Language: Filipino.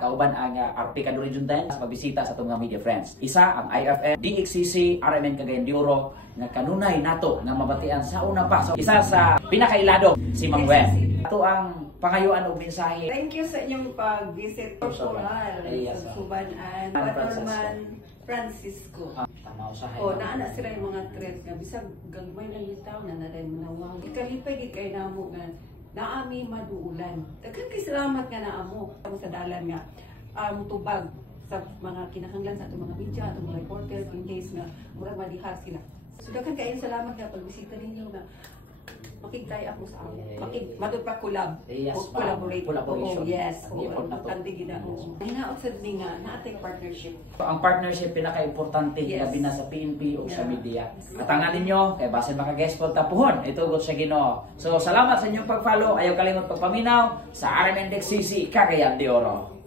Kauban ang RP Kandurin Juntan sa pagbisita sa itong mga media friends. Isa ang IFM, DXCC, RMN Cagayan de Oro nga kanunay nato nga mabatian sa una pa. So, isa sa pinakailado si Ma'am Gwen. Ito ang pangayuan o mensahe. Thank you sa inyong pag-visit personal sa Subanan, Patrolman Francisco. Naana sila yung mga threats nga bisag gagmay lang yung tao na naday manawang. Ikalipay gid kay namo nga naami maduulan. Daghan kay salamat nga naamo sa dalan nga mutubag sa mga kinahanglan sa atong mga media, atong mga reporters in case nga murag malihar sila. So daghan kay salamat nga pagbisita ninyo nga makigtay ako sa amo. Matod pa collab. Yes, collaboration. Yes. Importante gina. Hinaot sa nga naatay partnership. Ang partnership pinaka-importante labi na sa PNP o sa media. Katangan ninyo kay basin maka-guest po tapuhon. Ito got sa Ginoo. So salamat sa inyong pag-follow. Ayaw kalimot pagpaminaw sa RMN DXCC Cagayan de Oro.